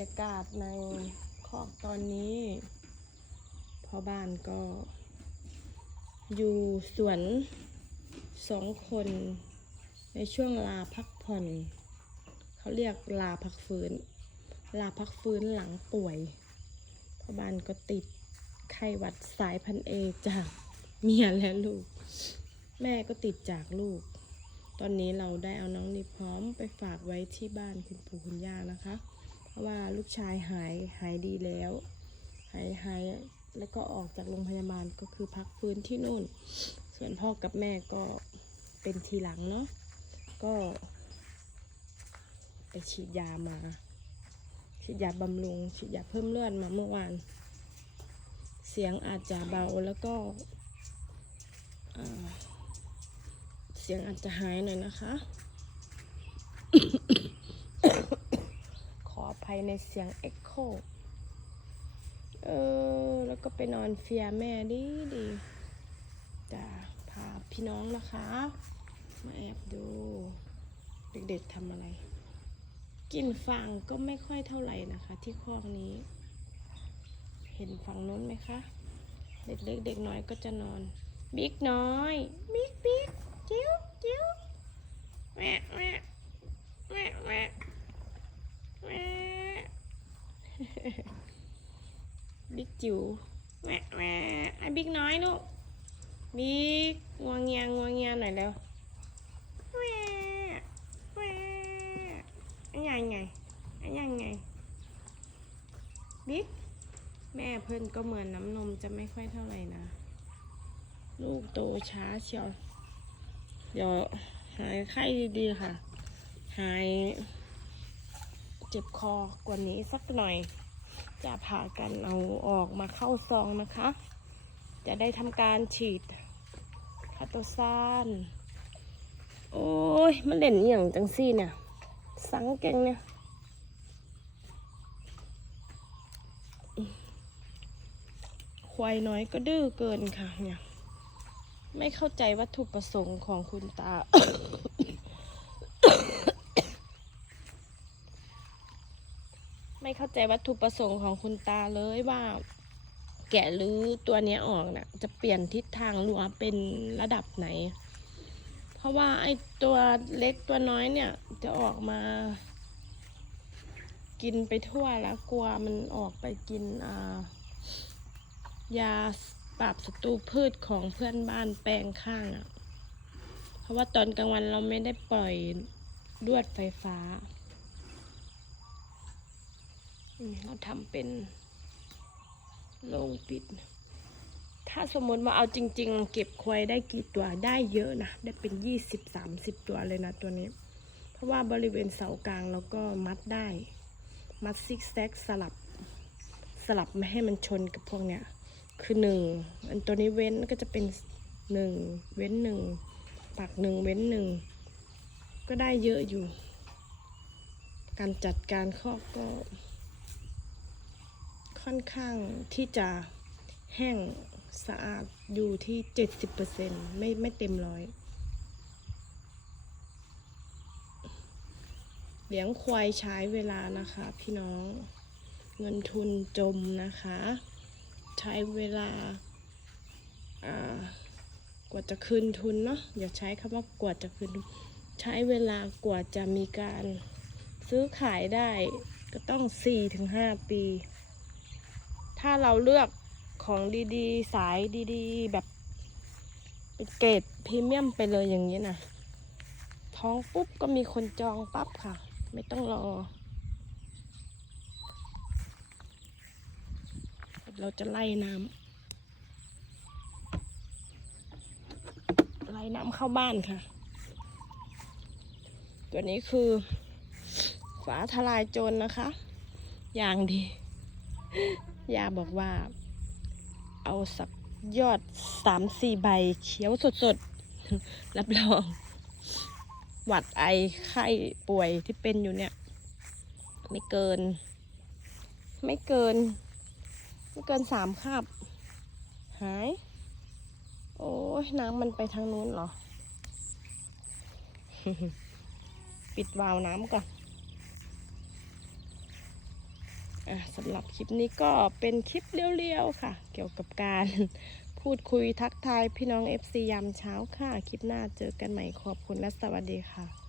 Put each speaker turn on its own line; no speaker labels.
ยากาศในคอกตอนนี้พ่อบ้านก็ อยู่สวนสองคนในช่วงลาพักผ่อน เขาเรียกลาพักฟื้น ลาพักฟื้นหลังป่วยพ่อบ้านก็ติดไข้หวัดสายพันเอจากเมียและลูก แม่ก็ติดจากลูก ตอนนี้เราได้เอาน้องนิพร้อมไปฝากไว้ที่บ้านคุณปู่คุณย่านะคะ ว่าลูกชายหายหายดีแล้ว หายหายแล้วก็ออกจากโรงพยาบาลก็คือพักฟื้นที่นู่น ส่วนพ่อกับแม่ก็เป็นทีหลังเนาะก็ไปฉีดยามา ฉีดยาบำรุง ฉีดยาเพิ่มเลือดมาเมื่อวาน เสียงอาจจะเบาแล้วก็เสียงอาจจะหายหน่อยนะคะ ขออ ภัยในเสียงเอ็กโค เออ แล้วก็ไปนอนเฟียแม่ดีดีจะพาพี่น้องนะคะ มาแอบดู เด็กๆทำอะไร กินฟางก็ไม่ค่อยเท่าไหร่นะคะ ที่คอกนี้ เห็นฝั่งนู้นไหมคะ เด็กเล็กเด็กน้อยก็จะนอน บิ๊กน้อย บิ๊กบิ๊กจิ้วจิ้วแหวะแหวะแหวะแหวะแหวะ บิ๊ก จิ๋วแหวะแหวะไอ้บิ๊กน้อยลูกบิ๊กงวงเงียงวงเงียหน่อยเร็วแหวะแหวะไอ้ยังไงไอ้ยังไงบิ๊กแม่เพื่อนก็เหมือนน้ำนมจะไม่ค่อยเท่าไหร่นะ ลูกโตช้าเชียวเดี๋ยวหายไข้ดีๆค่ะ หายเจ็บคอกว่านี้สักหน่อย จะพากันเอาออกมาเข้าซองนะคะ จะได้ทำการฉีดคาโตซานโอ้ย มันเล่นอย่างจังซี่เนี่ย สังเกงเนี่ยควายน้อยก็ดื้อเกินค่ะเนี่ย ไม่เข้าใจวัตถุประสงค์ของคุณตา ไม่เข้าใจวัตถุประสงค์ของคุณตาเลยว่า แกะหรือตัวนี้ออกน่ะ จะเปลี่ยนทิศทางรัวเป็นระดับไหน เพราะว่าไอ้ตัวเล็กตัวน้อยเนี่ย จะออกมา กินไปทั่วแล้วกลัวมันออกไปกินอ่ายาปราบศัตรูพืชของเพื่อนบ้านแปลงข้างอะ่ะ เพราะว่าตอนกลางวันเราไม่ได้ปล่อยลวดไฟฟ้า เราทำเป็นโรงปิด ถ้าสมมติว่าเอาจริง ๆ เก็บควายได้กี่ตัวได้เยอะนะ ได้เป็นยี่สิบสามสิบตัวเลยนะตัวนี้ เพราะว่าบริเวณเสากลางเราก็มัดได้ มัดซิกแซกสลับสลับไม่ให้มันชนกับพวกเนี้ย คือหนึ่งอันตัวนี้เว้นก็จะเป็นหนึ่งเว้นหนึ่งปักหนึ่งเว้นหนึ่งก็ได้เยอะอยู่ การจัดการคอกก็ ค่อนข้างที่จะแห้งสะอาดอยู่ที่เจ็ดสิบเปอร์เซ็นไม่ไม่เต็มร้อย เลี้ยงควายใช้เวลานะคะพี่น้องเงินทุนจมนะคะ ใช้เวลา กว่าจะคืนทุนเนาะอย่าใช้คำว่ากว่าจะคืนทุน ใช้เวลากว่าจะมีการซื้อขายได้ก็ต้องสี่ถึงห้าปี ถ้าเราเลือกของดีๆ สายดีๆ แบบเกรดพรีเมียมไปเลยอย่างนี้นะท้องปุ๊บก็มีคนจองปั๊บค่ะ ไม่ต้องรอ เราจะไล่น้ำไล่น้ำเข้าบ้านค่ะ ตัวนี้คือฝาทลายโจรนะคะ อย่างดี ยาบอกว่า เอาสักยอดสามสี่ใบเขียวสดๆ รับรอง หวัดไอไข้ป่วยที่เป็นอยู่เนี่ย ไม่เกิน ไม่เกิน ไม่เกินสามคาบ หาย โอ้ยน้ำมันไปทางนู้นเหรอ ปิดวาล์วน้ำก่อน สำหรับคลิปนี้ก็เป็นคลิปเรียวๆค่ะ เกี่ยวกับการพูดคุยทักทายพี่น้อง FC ยามเช้าค่ะ คลิปหน้าเจอกันใหม่ขอบคุณและสวัสดีค่ะ